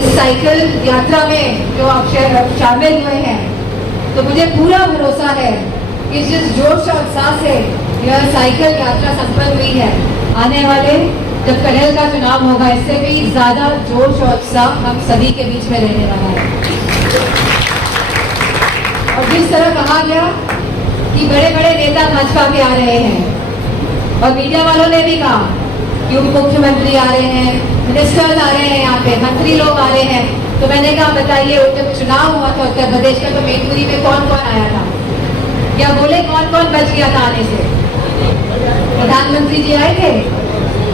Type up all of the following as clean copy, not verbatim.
इस साइकिल यात्रा में जो आप शामिल हुए हैं, तो मुझे पूरा भरोसा है कि जिस जोश और उत्साह से यह साइकिल यात्रा संपन्न हुई है, आने वाले जब करेल का चुनाव होगा, इससे भी ज्यादा जोश और उत्साह हम सभी के बीच में रहने वाला है। और जिस तरह कहा गया कि बड़े बड़े नेता भाजपा के आ रहे हैं, और मीडिया वालों ने भी कहा कि उप मुख्यमंत्री आ रहे हैं, मिनिस्टर्स आ रहे हैं, यहाँ पे मंत्री लोग आ रहे हैं, तो मैंने कहा बताइए, जब चुनाव हुआ था उत्तर प्रदेश का, तो मैनपुरी में कौन कौन आया था, या बोले कौन कौन बच गया था आने से? प्रधानमंत्री जी आए थे,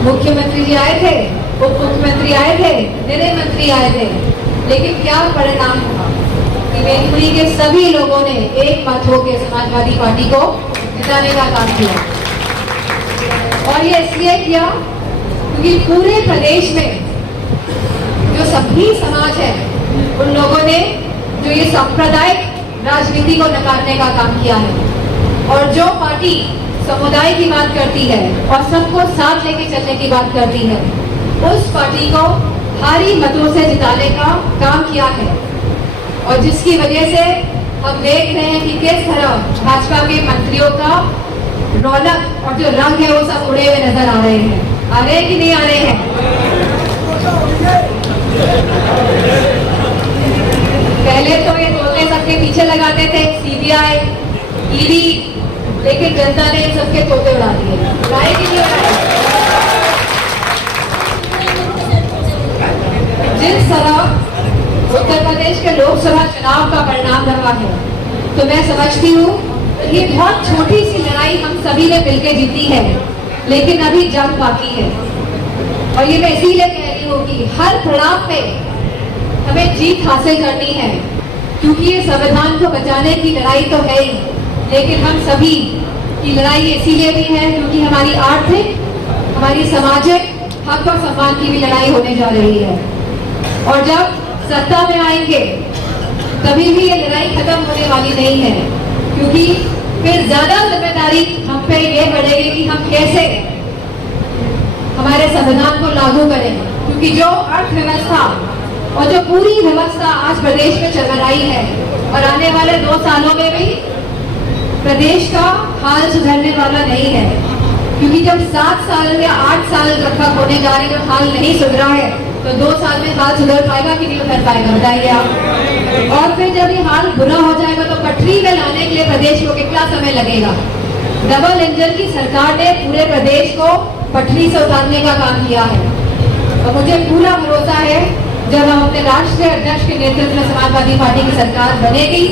मुख्यमंत्री जी आए थे, उप मुख्यमंत्री आए थे, गृह मंत्री आए थे, लेकिन क्या परिणाम हुआ कि मैनपुरी के सभी लोगों ने एक मत होकर समाजवादी पार्टी को जिताने का काम किया। और ये इसलिए किया क्योंकि पूरे प्रदेश में जो सभी समाज है, उन लोगों ने जो ये सांप्रदायिक राजनीति को नकारने का काम किया है, और जो पार्टी समुदाय की बात करती है और सबको साथ लेके चलने की बात करती है, उस पार्टी को भारी मतों से जिताने का काम किया है। और जिसकी वजह से हम देख रहे हैं कि किस तरह भाजपा के मंत्रियों का रौनक और जो रंग है वो सब उड़े हुए नजर आ रहे हैं। आ रहे हैं कि नहीं आ रहे हैं? पहले तो ये तोते सबके पीछे लगाते थे, सीबीआई, ईडी, लेकिन जनता ने इन सबके तोते उड़ा दिए। उड़ाए कि नहीं उड़ाए? जिस तरह उत्तर प्रदेश के लोकसभा चुनाव का परिणाम रहा है, तो मैं समझती हूँ ये बहुत छोटी सी लड़ाई हम सभी ने मिलकर जीती है, लेकिन अभी जंग बाकी है। और ये मैं इसीलिए कह रही हूँ कि हर पड़ाव पे हमें जीत हासिल करनी है, क्योंकि ये संविधान को बचाने की लड़ाई तो है ही, लेकिन हम सभी की लड़ाई इसीलिए भी है क्योंकि हमारी आर्थिक, हमारी सामाजिक हक और सम्मान की भी लड़ाई होने जा रही है। और जब सत्ता में आएंगे कभी भी ये लड़ाई खत्म होने वाली नहीं है, क्योंकि फिर ज्यादा जिम्मेदारी हम पे ये बढ़ेगी कि हम कैसे हमारे संविधान को लागू करें, क्योंकि जो अर्थव्यवस्था और जो पूरी व्यवस्था आज प्रदेश में चल रही है, और आने वाले 2 सालों में भी प्रदेश का हाल सुधरने वाला नहीं है, क्योंकि जब 7 साल या 8 साल जब तक होने जा रहे, जब हाल नहीं सुधरा है, तो 2 साल में हाल सुधर पाएगा कि नहीं सुधर पाएगा, बताइए आप। और फिर जब ये हाल बुरा हो जाएगा तो पटरी में लाने के लिए प्रदेश को कितना समय लगेगा? डबल इंजन की सरकार ने पूरे प्रदेश को पटरी से उतारने का काम किया है। और मुझे पूरा भरोसा है जब हम अपने राष्ट्रीय अध्यक्ष के नेतृत्व में समाजवादी पार्टी की सरकार बनेगी,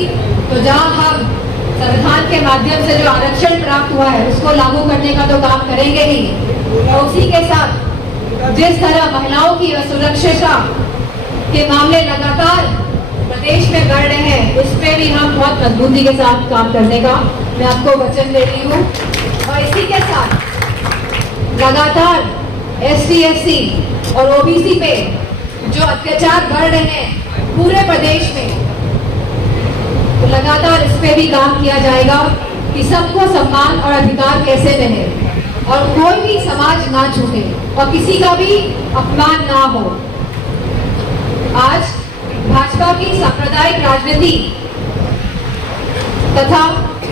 तो जहां हम संविधान के माध्यम से जो आरक्षण प्राप्त हुआ है उसको लागू करने का तो काम करेंगे ही, और उसी के साथ जिस तरह महिलाओं की सुरक्षा के मामले लगातार प्रदेश में बढ़ रहे हैं, इस पे भी हम बहुत मजबूती के साथ काम करने का मैं आपको वचन दे रही हूँ। और इसी के साथ लगातार SC, SC और OBC पे जो अत्याचार बढ़ रहे हैं पूरे प्रदेश में, तो लगातार इस पे भी काम किया जाएगा कि सबको सम्मान और अधिकार कैसे मिले, और कोई भी समाज ना छूटे और किसी का भी अपमान ना हो। आज भाजपा की सांप्रदायिक राजनीति तथा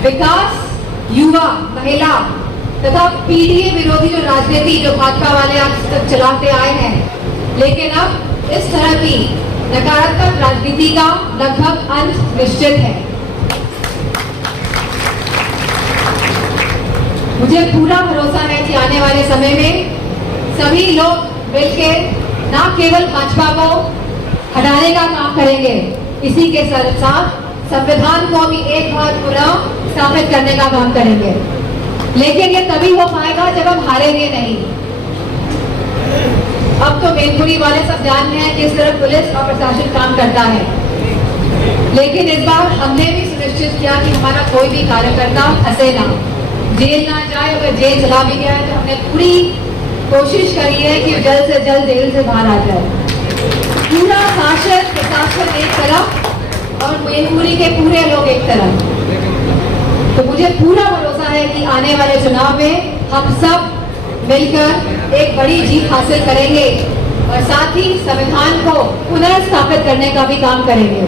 विकास, युवा, महिला तथा पीढ़ी विरोधी जो राजनीति जो भाजपा वाले आज तक चलाते आए हैं, लेकिन अब इस तरह की नकारात्मक राजनीति का लगभग अंत निश्चित है। मुझे पूरा भरोसा है कि आने वाले समय में सभी लोग मिलकर न केवल भाजपा को हटाने का काम करेंगे, इसी के साथ संविधान को भी एक बार पुनः स्थापित करने का काम करेंगे। लेकिन ये तभी हो पाएगा जब हम हारेंगे नहीं। अब तो मैनपुरी वाले सब जान रहे हैं किस तरह पुलिस और प्रशासन काम करता है, लेकिन इस बार हमने भी सुनिश्चित किया कि हमारा कोई भी कार्यकर्ता फंसे ना, जेल ना जाए। अगर जेल चला भी गया है तो हमने पूरी कोशिश करी है कि जल्द से जल्द जेल से बाहर आ जाए। पूरा शासन प्रशासन एक तरफ और मैनपुरी के पूरे लोग एक तरफ। तो मुझे पूरा भरोसा है कि आने वाले चुनाव में हम सब मिलकर एक बड़ी जीत हासिल करेंगे और साथ ही संविधान को पुनर्स्थापित करने का भी काम करेंगे।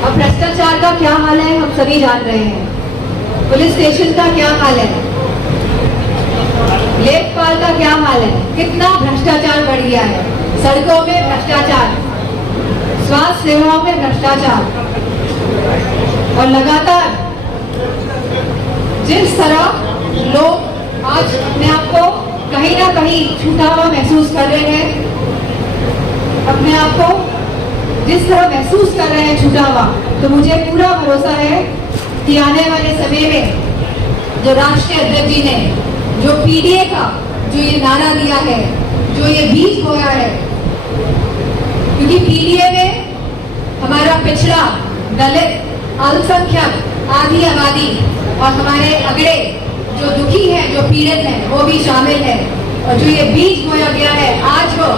अब भ्रष्टाचार का क्या हाल है हम सभी जान रहे हैं। पुलिस स्टेशन का क्या हाल है, लेखपाल का क्या हाल है, कितना भ्रष्टाचार बढ़ गया है। सड़कों में भ्रष्टाचार, स्वास्थ्य सेवाओं में भ्रष्टाचार, और लगातार जिस तरह लोग आज अपने आप को कहीं ना कहीं छूटा हुआ महसूस कर रहे हैं, अपने आप को जिस तरह महसूस कर रहे हैं छूटा हुआ, तो मुझे पूरा भरोसा है कि आने वाले समय में जो राष्ट्रीय अध्यक्ष जी ने जो पीडीए का जो ये नारा दिया है, जो ये बीज बोया है, क्योंकि पीडीए में हमारा पिछड़ा, दलित, अल्पसंख्यक, आधी आबादी और हमारे अगड़े जो दुखी हैं, जो पीड़ित हैं, वो भी शामिल है। और जो ये बीज बोया गया है आज वो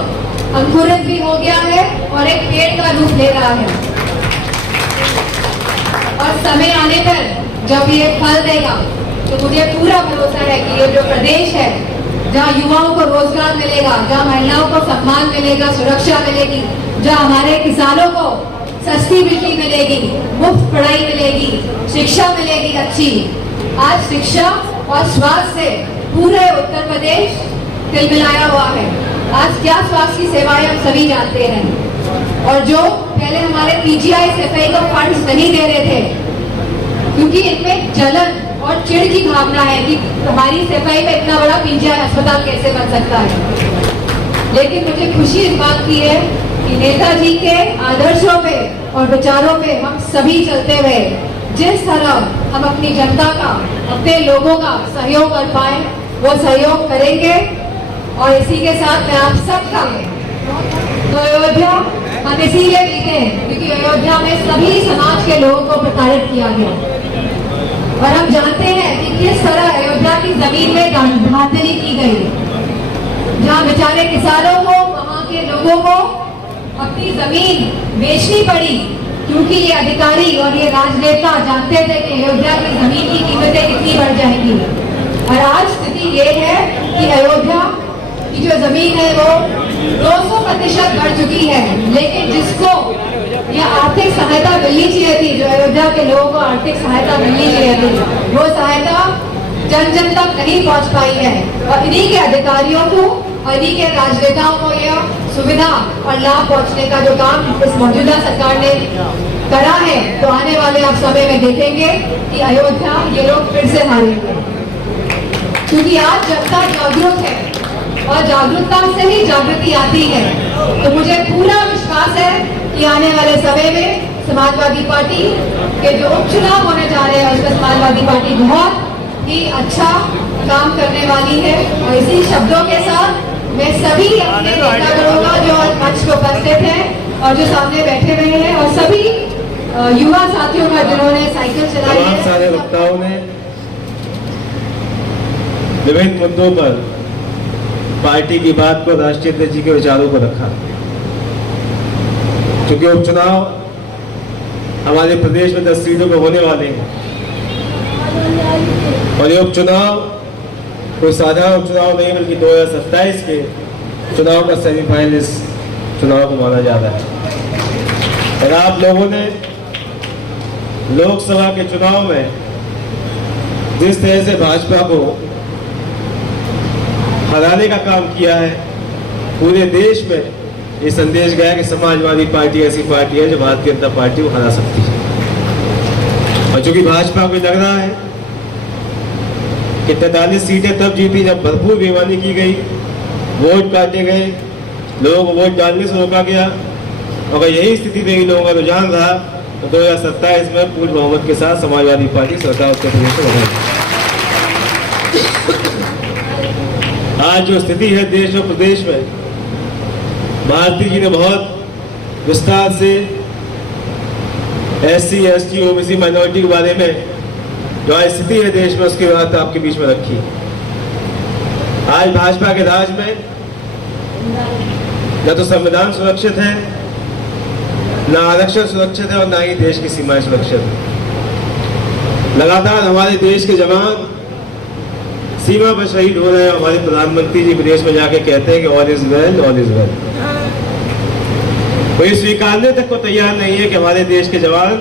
अंकुरित भी हो गया है और एक पेड़ का रूप ले रहा है। और समय आने पर जब ये फल देगा तो मुझे पूरा भरोसा है कि ये जो प्रदेश है, जहाँ युवाओं को रोजगार मिलेगा, जहाँ महिलाओं को सम्मान मिलेगा, सुरक्षा मिलेगी, जहाँ हमारे किसानों को सस्ती बिजली मिलेगी, मुफ्त पढ़ाई मिलेगी, शिक्षा मिलेगी अच्छी। आज शिक्षा और स्वास्थ्य से पूरे उत्तर प्रदेश तिलमिलाया हुआ है। आज क्या स्वास्थ्य की सेवाएं हम सभी जानते हैं। और जो पहले हमारे पीजीआई एफआई को फंड्स नहीं दे रहे थे, क्योंकि इनमें जलन और चिढ़ की भावना है कि हमारी सफाई में इतना बड़ा पीजीआई अस्पताल कैसे बन सकता है। लेकिन मुझे खुशी इस बात की है कि नेताजी के आदर्शों पे और विचारों पे हम सभी चलते हुए जिस तरह हम अपनी जनता का, अपने लोगों का सहयोग कर पाए, वो सहयोग करेंगे। और इसी के साथ मैं आप सबका, तो अयोध्या हम इसीलिए जीते हैं क्योंकि अयोध्या में सभी समाज के लोगों को प्रताड़ित किया गया। और हम जानते हैं कि किस तरह अयोध्या की जमीन में धांधली की गई, जहाँ बेचारे किसानों को, वहाँ के लोगों को अपनी जमीन बेचनी पड़ी, क्योंकि ये अधिकारी और ये राजनेता जानते थे कि अयोध्या की जमीन की कीमतें कितनी बढ़ जाएंगी। और आज स्थिति ये है कि अयोध्या की जो जमीन है वो 200% बढ़ चुकी है, लेकिन जिसको ये आर्थिक सहायता मिलनी चाहिए थी, जो अयोध्या के लोगों को आर्थिक सहायता मिलनी चाहिए थी, वो सहायता जन जन तक नहीं पहुंच पाई है। और इन्हीं के अधिकारियों को और इन्हीं के राजनेताओं को यह सुविधा और लाभ पहुंचने का जो काम इस मौजूदा सरकार ने करा है, तो आने वाले आप समय में देखेंगे कि अयोध्या ये लोग फिर से हारेंगे। क्योंकि आज जनता जागरूक है और जागरूकता से ही जागृति आती है। तो मुझे पूरा विश्वास है कि आने वाले समय में समाजवादी पार्टी के जो उपचुनाव होने जा रहे हैं, उसमें समाजवादी पार्टी बहुत ही अच्छा काम करने वाली है। और इसी शब्दों के साथ मैं सभी अपने नेतागणों का जो मंच पे उपस्थित हैं और जो सामने बैठे हुए हैं, और सभी युवा साथियों का जिन्होंने साइकिल चलाई है, सारे वक्ताओं ने विभिन्न मुद्दों पर पार्टी की बात को, राष्ट्रीय अध्यक्ष जी के विचारों को रखा। क्योंकि उपचुनाव हमारे प्रदेश में 10 सीटों पर होने वाले हैं और ये उपचुनाव कोई साधारण उपचुनाव नहीं, बल्कि 2027 के चुनाव का सेमीफाइनल इस चुनाव को माना जा रहा है। और आप लोगों ने लोकसभा के चुनाव में जिस तरह से भाजपा को हराने का काम किया है, पूरे देश में ये संदेश गया कि समाजवादी पार्टी ऐसी पार्टी है जो भारतीय जनता पार्टी को हरा सकती है। और चूंकि भाजपा को लग रहा है कि 43 सीटें तब जीती जब भरपूर बेईमानी की गई, वोट काटे गए, लोगों को वोट डालने से रोका गया। अगर यही स्थिति रही, लोगों का रुझान रहा, तो 2027 में पूर्ण बहुमत के साथ समाजवादी पार्टी सरकार उत्तर प्रदेश में बनेगी। आज जो स्थिति है देश और प्रदेश में, भारती जी ने बहुत विस्तार से SC, ST, OBC माइनॉरिटी के बारे में जो आज स्थिति है देश में, उसकी बात आपके बीच में रखी। आज भाजपा के राज में न तो संविधान सुरक्षित है, न आरक्षण सुरक्षित है और न ही देश की सीमाएं सुरक्षित है। लगातार हमारे देश के जवान सीमा पर शहीद हो रहे हैं। हमारे प्रधानमंत्री जी विदेश में जाके कहते हैं कि all is well, all is well. कोई स्वीकारने तक को तैयार नहीं है कि हमारे देश के जवान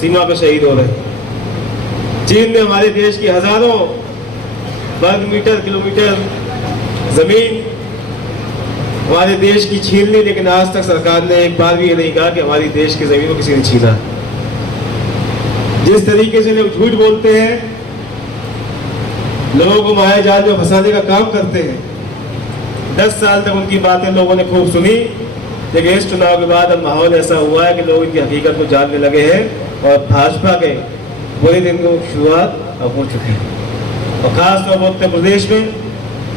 सीमा पर शहीद हो रहे हैं। चीन ने हमारे देश की हजारों वर्ग मीटर किलोमीटर जमीन हमारे देश की छीन ली, लेकिन आज तक सरकार ने एक बार भी ये नहीं कहा कि हमारी देश की जमीन को किसी ने छीना। जिस तरीके से लोग झूठ बोलते हैं, लोगों को माया जाल में फंसाने का काम करते हैं, 10 साल तक उनकी बातें लोगों ने खूब सुनी, लेकिन इस चुनाव के बाद अब माहौल ऐसा हुआ है कि लोग इनकी हकीकत को जानने लगे हैं और भाजपा के बुरे दिन की शुरुआत अब हो चुकी है। और खासतौर पर उत्तर प्रदेश में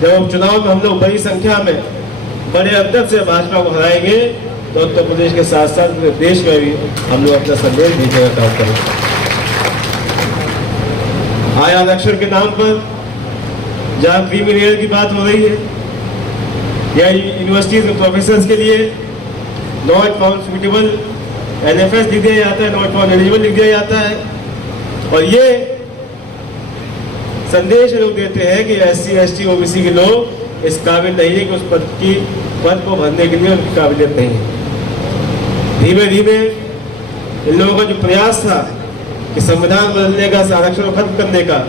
जब चुनाव में हम लोग बड़ी संख्या में बड़े अंतर से भाजपा को हराएंगे, तो उत्तर प्रदेश के साथ साथ पूरे देश में भी हम लोग अपना संदेश भेजने का काम करेंगे। आया आरक्षण के नाम पर जहाँ क्रीमी लेयर की बात हो रही है, या यूनिवर्सिटीज में प्रोफेसर के लिए नॉट फाउंड सुटेबल NFS लिख दिया जाता है, नॉट फाउंड एलिजिबल लिख दिया जाता है, और ये संदेश लोग देते हैं कि SC ST OBC के लोग इस काबिल नहीं है कि उस पद को भरने के लिए उनकी काबिलियत नहीं है। धीमे धीमे इन लोगों का जो प्रयास था कि संविधान बदलने का, आरक्षण को खत्म करने का,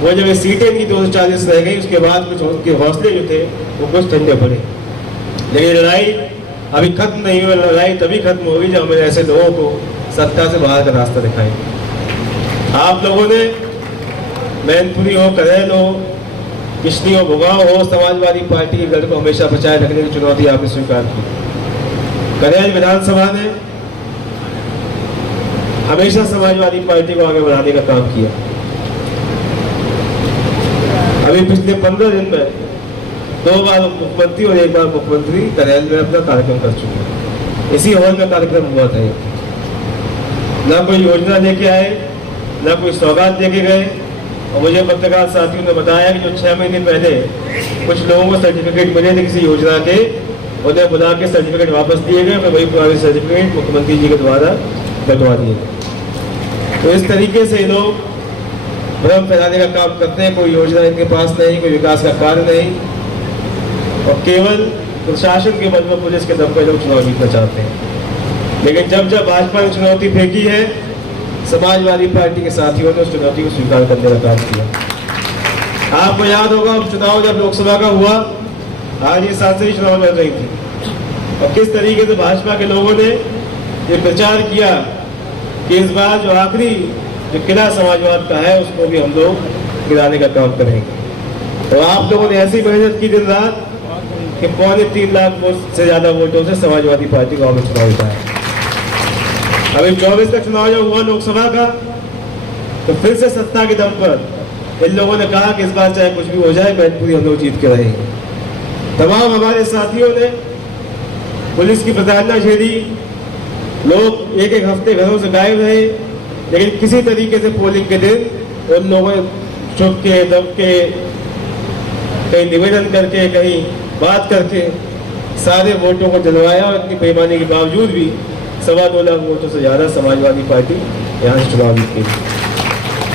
वो जब सीटें इनकी 240 रह गई, उसके बाद कुछ उनके हौसले जो थे वो कुछ ठंडे पड़े। लेकिन लड़ाई अभी खत्म नहीं हुई। लड़ाई तभी खत्म होगी जब हमें ऐसे लोगों को सत्ता से बाहर का रास्ता दिखाएंगे। आप लोगों ने मैनपुरी हो, करेल हो, किशनी हो, भुगाव हो, समाजवादी पार्टी के गढ़ को हमेशा बचाए रखने की चुनौती आपने स्वीकार की। करेल विधानसभा ने हमेशा समाजवादी पार्टी को आगे बढ़ाने का काम किया। अभी पिछले 15 दिन में 2 बार मुख्यमंत्री और 1 बार मुख्यमंत्री करेल में अपना कार्यक्रम कर चुके हैं। इसी हॉल का कार्यक्रम हुआ था। ना कोई योजना लेके आए, ना कोई सौगात लेके गए। और मुझे पत्रकार साथियों ने बताया कि जो 6 महीने पहले कुछ लोगों को सर्टिफिकेट मिले थे किसी योजना के, उन्हें बुला के सर्टिफिकेट वापस दिए गए, फिर वही पुराने सर्टिफिकेट मुख्यमंत्री जी के द्वारा बंटवा दिए गए। तो इस तरीके से लोग भ्रम फैलाने का काम करते हैं। कोई योजना इनके पास नहीं, कोई विकास का कार्य नहीं, और केवल प्रशासन के बल पर, पुलिस के दम पर लोग चुनाव जीतना चाहते हैं। लेकिन जब जब भाजपा ने चुनौती फेंकी है, समाजवादी पार्टी के साथियों ने उस चुनौती को स्वीकार करने का काम किया। आपको याद होगा चुनाव जब लोकसभा का हुआ, आज ये सांसद चुनाव लड़ रही थी, और किस तरीके से भाजपा के लोगों ने ये प्रचार किया कि इस बार जो आखिरी जो किला समाजवाद का है उसको भी हम लोग गिराने का काम करेंगे। तो आप लोगों ने ऐसी मेहनत की दिन रात कि 3.25 लाख से ज्यादा वोटों से समाजवादी पार्टी को हमें चुनाव जिताया। अभी 24 का चुनाव जब हुआ लोकसभा का, तो फिर से सत्ता के दम पर इन लोगों ने कहा कि इस बार चाहे कुछ भी हो जाए, मैनपुरी हम लोग जीत के रहेंगे। तमाम हमारे साथियों ने पुलिस की प्रताड़ना झेली, लोग एक हफ्ते घरों से गायब रहे, लेकिन किसी तरीके से पोलिंग के दिन उन लोगों ने छुप के, दब के, कहीं निवेदन करके, कहीं बात करके सारे वोटों को दिलवाया, और इतनी बेईमानी के बावजूद भी 2.25 लाख वोटों से ज्यादा समाजवादी पार्टी यहाँ से चुनाव जीती।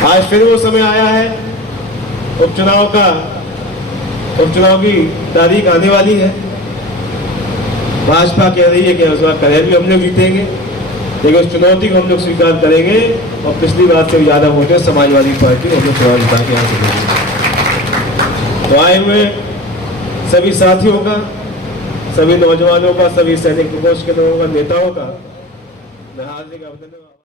आज फिर वो समय आया है, उपचुनाव की तारीख आने वाली है। भाजपा कह रही है कि इस बार करेल भी हम लोग जीतेंगे, लेकिन उस चुनौती को हम लोग स्वीकार करेंगे, और पिछली बार से ज्यादा वोटें समाजवादी पार्टी हम लोग चुनाव जिता के यहाँ से देंगे। तो आए हुए सभी साथियों का, सभी नौजवानों का, सभी सैनिक प्रकोष्ठ के लोगों का, नेताओं का मैं हार्दिक अभिनंदन